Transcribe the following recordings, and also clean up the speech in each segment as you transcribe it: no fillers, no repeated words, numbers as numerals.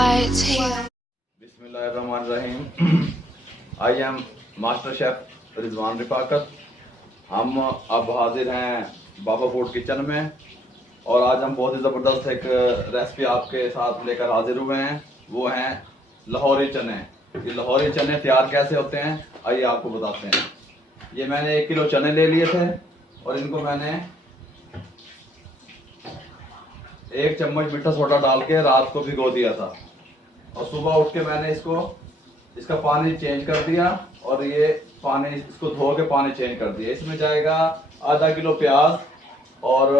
बिस्मिल्लाहिर्रहमानिर्रहीम। I am master chef Rizwan Rifaqat. हम अब हाजिर हैं बाबा फूड किचन में और आज हम बहुत ही ज़बरदस्त एक रेसिपी आपके साथ लेकर हाजिर हुए हैं। वो हैं लाहौरी चने। ये लाहौरी चने तैयार कैसे होते हैं आइए आपको बताते हैं। ये मैंने 1 किलो चने ले लिए थे और इनको मैंने 1 चम्मच मीठा सोडा डाल के रात को भिगो दिया था और सुबह उठ के मैंने इसका पानी चेंज कर दिया और ये पानी इसको धो के पानी चेंज कर दिया। इसमें जाएगा आधा किलो प्याज और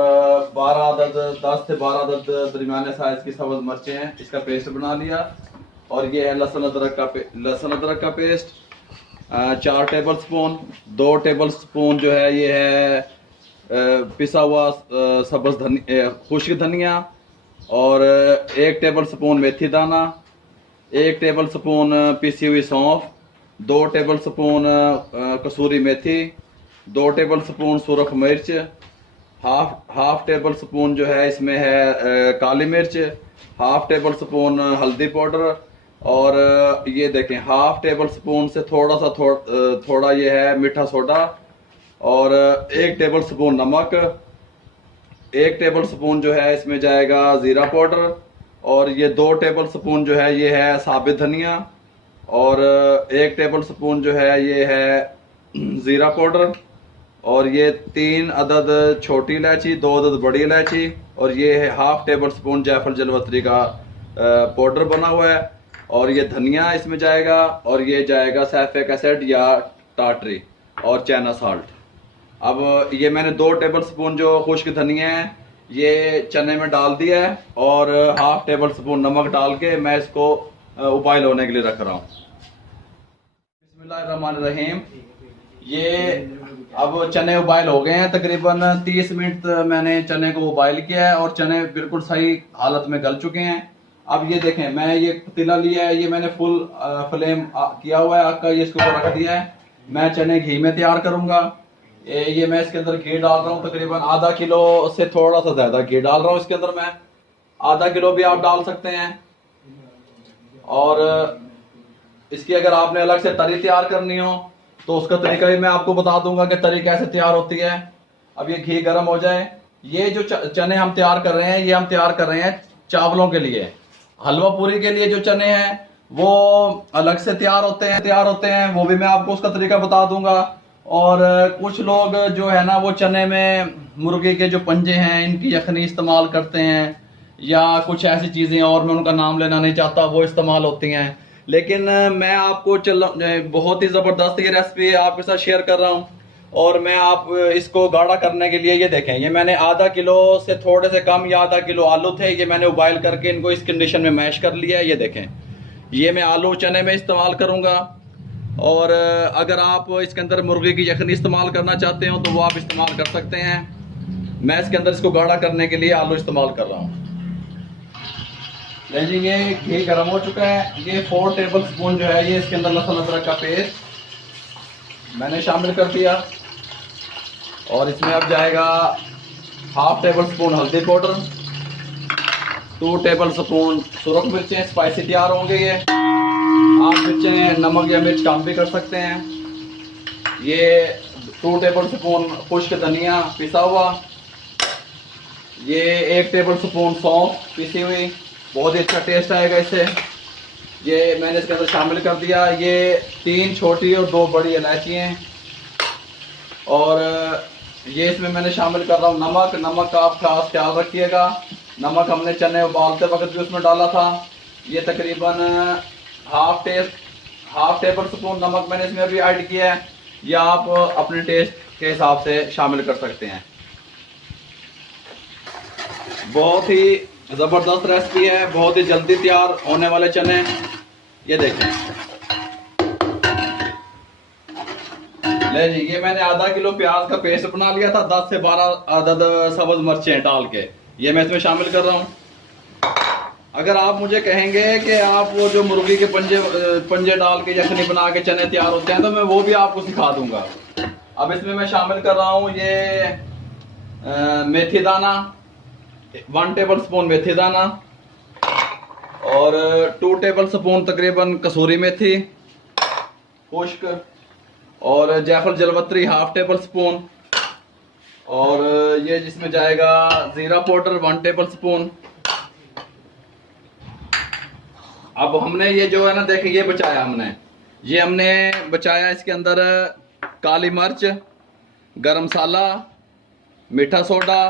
10 से 12 अदद दरमियाने साइज की सब्ज मिर्चें हैं। इसका पेस्ट बना लिया और ये है लहसुन अदरक का paste 4 table spoon. 2 table spoon जो है ये है पिसा हुआ सब्ज खुश्क धनिया और 1 टेबल स्पून मेथी दाना, 1 टेबल स्पून पिसी हुई सौंफ, 2 टेबल स्पून कसूरी मेथी, 2 टेबल स्पून सुरख मिर्च, हाफ टेबल स्पून जो है इसमें है काली मिर्च, हाफ टेबल स्पून हल्दी पाउडर और ये देखें हाफ टेबल स्पून से थोड़ा ये है मीठा सोडा और 1 टेबल स्पून नमक, 1 टेबल स्पून जो है इसमें जाएगा ज़ीरा पाउडर और ये 2 टेबल स्पून जो है ये है साबित धनिया और 1 टेबल स्पून जो है ये है ज़ीरा पाउडर और ये 3 अदद छोटी इलायची, 2 अदद बड़ी इलायची और ये है हाफ टेबल स्पून जायफल जलवतरी का पाउडर बना हुआ है और ये धनिया इसमें जाएगा और ये जाएगा सैफिक एसिड या टाटरी और चाइना साल्ट। अब ये मैंने 2 टेबल स्पून जो खुश्क धनिया है ये चने में डाल दिया है और हाफ टेबल स्पून नमक डाल के मैं इसको उबाइल होने के लिए रख रहा हूँ। बिस्मिल्लाहिर्रहमानिर्रहीम। ये अब चने उबाइल हो गए हैं, तकरीबन 30 मिनट मैंने चने को उबाइल किया है और चने बिल्कुल सही हालत में गल चुके हैं। अब ये देखें मैं ये पतीला लिया है, ये मैंने फुल फ्लेम किया हुआ है आग का, ये इसके ऊपर रख दिया है। मैं चने घी में तैयार करूंगा। ये मैं इसके अंदर घी डाल रहा हूँ, तकरीबन आधा किलो से थोड़ा सा ज्यादा घी डाल रहा हूँ इसके अंदर। मैं आधा किलो भी आप डाल सकते हैं और इसकी अगर आपने अलग से तरी तैयार करनी हो तो उसका तरीका भी मैं आपको बता दूंगा कि तरी कैसे तैयार होती है। अब ये घी गर्म हो जाए। ये जो चने हम तैयार कर रहे हैं ये हम तैयार कर रहे हैं चावलों के लिए। हलवा पूरी के लिए जो चने हैं वो अलग से तैयार होते हैं वो भी मैं आपको उसका तरीका बता दूंगा। और कुछ लोग जो है ना वो चने में मुर्गे के जो पंजे हैं इनकी यखनी इस्तेमाल करते हैं या कुछ ऐसी चीजें और मैं उनका नाम लेना नहीं चाहता वो इस्तेमाल होती हैं। लेकिन मैं आपको बहुत ही जबरदस्त ये रेसिपी आपके साथ शेयर कर रहा हूँ और मैं आप इसको गाढ़ा करने के लिए ये देखें ये मैंने आधा किलो से थोड़े से कम या आधा किलो आलू थे, ये मैंने उबाइल करके इनको इस कंडीशन में मैश कर लिया है। ये देखें ये मैं आलू चने में इस्तेमाल करूंगा और अगर आप इसके अंदर मुर्गे की यखनी इस्तेमाल करना चाहते हो तो वो आप इस्तेमाल कर सकते हैं। मैं इसके अंदर इसको गाढ़ा करने के लिए आलू इस्तेमाल कर रहा हूँ। जी ये घी गर्म हो चुका है। ये 4 टेबल स्पून जो है ये इसके अंदर लहसुन अदरक का पेस्ट मैंने शामिल कर दिया और इसमें अब जाएगा हाफ टेबल स्पून हल्दी पाउडर, 2 टेबल स्पून सुरख मिर्चें, स्पाइसी तैयार होंगे ये। आप मिर्चें नमक या मिर्च कम भी कर सकते हैं। ये 2 टेबल स्पून खुश्क धनिया पिसा हुआ, ये 1 टेबल स्पून सौंफ पिसी हुई, बहुत ही अच्छा टेस्ट आएगा इससे। ये मैंने इसके अंदर शामिल कर दिया। ये 3 छोटी और 2 बड़ी इलायची हैं और ये इसमें मैंने शामिल कर रहा हूँ नमक का आप खास ख्याल रखिएगा। नमक हमने चने उबालते वक्त भी उसमें डाला था। ये तकरीबन हाफ टेबल स्पून नमक मैंने इसमें भी ऐड किया है, या आप अपने टेस्ट के हिसाब से शामिल कर सकते हैं। बहुत ही जबरदस्त रेसिपी है, बहुत ही जल्दी तैयार होने वाले चने। ये देखें ले जी ये मैंने आधा किलो प्याज का पेस्ट बना लिया था, 10 से 12 अदद सब्ज मिर्चें डाल के ये मैं इसमें शामिल कर रहा हूँ। अगर आप मुझे कहेंगे कि आप वो जो मुर्गी के पंजे डाल के यखनी बना के चने तैयार होते हैं तो मैं वो भी आपको सिखा दूंगा। अब इसमें मैं शामिल कर रहा हूँ ये मेथी दाना, 1 टेबल स्पून मेथी दाना, और 2 टेबल स्पून तकरीबन कसूरी मेथी खुश्क, और जायफल जलवत्री 1/2 टेबल स्पून, और ये जिसमें जाएगा जीरा पाउडर 1 टेबल स्पून। अब हमने ये जो है ना, देखिए ये बचाया हमने बचाया इसके अंदर काली मिर्च, गरम मसाला, मीठा सोडा,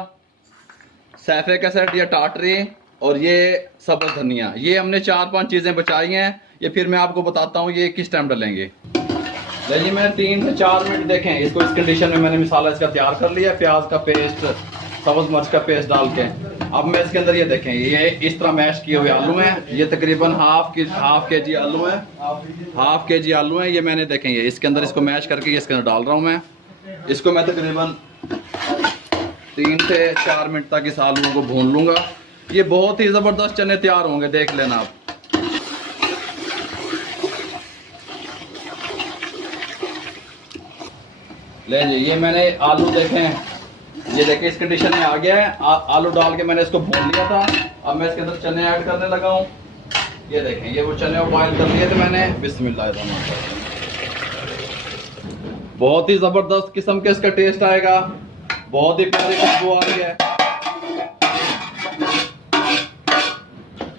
सैफिक एसिड या टाटरी, और ये सब्ज धनिया। ये हमने 4-5 चीजें बचाई हैं। ये फिर मैं आपको बताता हूँ ये किस टाइम डालेंगे। जी मैंने 3 से 4 मिनट देखें इसको, इस कंडीशन में मैंने मसाला इसका तैयार कर लिया, प्याज का पेस्ट, सब्ज मिर्च का पेस्ट डाल के। अब मैं इसके अंदर ये देखें, ये इस तरह मैश किए हुए आलू हैं। ये तकरीबन हाफ के जी आलू हैं, हाफ के जी आलू हैं। ये मैंने देखें ये इसके अंदर इसको मैश करके इसके अंदर डाल रहा हूँ मैं। इसको मैं तकरीबन 3 से 4 मिनट तक इस आलूओं को भून लूंगा। ये बहुत ही जबरदस्त चने तैयार होंगे, देख लेना आप। ले जी, ये मैंने आलू देखें, ये देखिए इस कंडीशन में आ गया है। आलू डाल के मैंने इसको भून लिया था। अब मैं इसके अंदर चने ऐड करने लगा हूँ। ये देखें, ये वो चने बॉयल कर लिए थे मैंने। बिस्मिल्लाहिर्रहमानिर्रहीम। बहुत ही जबरदस्त किस्म के इसका टेस्ट आएगा, बहुत ही प्यारी खुशबू आ रही है।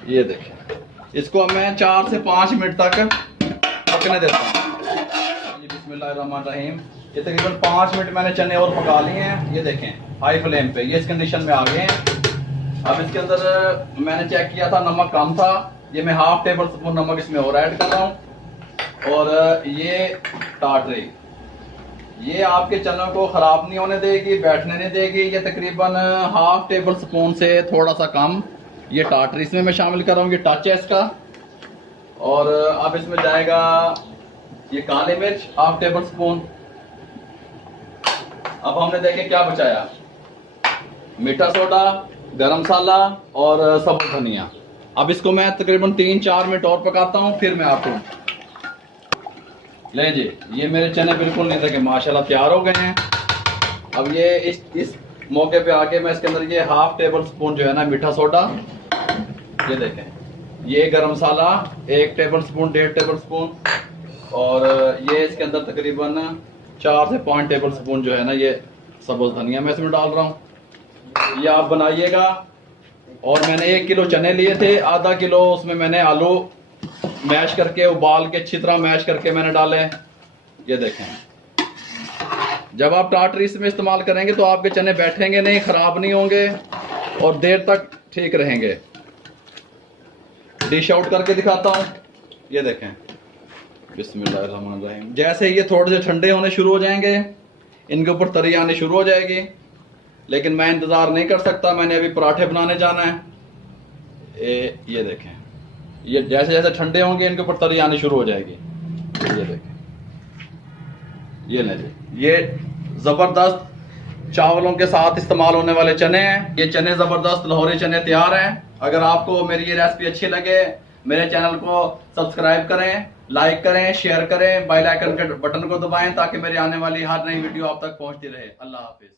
ये देखें, इसको मैं 4 से 5 मिनट तक पकने देता हूँ। बिस्मिल्लाहिर्रहमानिर्रहीम। ये तकरीबन 5 मिनट मैंने चने और पका लिए हैं। ये देखें हाई फ्लेम पे ये इस कंडीशन में आ गए हैं। अब इसके अंदर मैंने चेक किया था, नमक कम था। ये मैं 1/2 टेबल स्पून नमक इसमें और ऐड कर रहा हूँ। और ये टाटरी, ये आपके चनों को खराब नहीं होने देगी, बैठने नहीं देगी। ये तकरीबन 1/2 टेबल स्पून से थोड़ा सा कम ये टाटरी इसमें मैं शामिल कर रहा हूँ। ये टच है इसका। और अब इसमें जाएगा ये काली मिर्च 1/2 टेबल स्पून। अब हमने देखे क्या बचाया, मीठा सोडा, गरम मसाला और सब्ज धनिया। अब इसको मैं तकरीबन 3-4 मिनट और पकाता हूँ, फिर मैं आपको ले जी। ये मेरे चने बिल्कुल नहीं देखे माशाल्लाह तैयार हो गए हैं। अब ये इस मौके पे आके मैं इसके अंदर ये 1/2 टेबल स्पून जो है ना मीठा सोडा, ये देखें, ये गरम मसाला 1 टेबल स्पून, 1.5 टेबल स्पून, और ये इसके अंदर तकरीबन 4 से 5 टेबल स्पून जो है ना ये सब्ज धनिया मैं इसमें डाल रहा हूँ। ये आप बनाइएगा। और मैंने 1 किलो चने लिए थे, आधा किलो उसमें मैंने आलू मैश करके उबाल के अच्छी तरह मैश करके मैंने डाले। ये देखें, जब आप टाटरी इसमें इस्तेमाल करेंगे तो आपके चने बैठेंगे नहीं, खराब नहीं होंगे और देर तक ठीक रहेंगे। डिश आउट करके दिखाता हूँ। ये देखें, बिस्मिल्लाहिर्रहमानिर्रहीम। जैसे ये थोड़े से ठंडे होने शुरू हो जाएंगे, इनके ऊपर तरी आनी शुरू हो जाएगी, लेकिन मैं इंतजार नहीं कर सकता, मैंने अभी पराठे बनाने जाना है। ये देखें, ये जैसे जैसे ठंडे होंगे इनके ऊपर तरी आनी शुरू हो जाएगी। ये देखें, ये नहीं, ये जबरदस्त चावलों के साथ इस्तेमाल होने वाले चने हैं। ये चने जबरदस्त लाहौरी चने तैयार हैं। अगर आपको मेरी ये रेसिपी अच्छी लगे, मेरे चैनल को सब्सक्राइब करें, लाइक करें, शेयर करें, बेल आइकन के बटन को दबाएं ताकि मेरी आने वाली हर नई वीडियो आप तक पहुंचती रहे। अल्लाह हाफिज।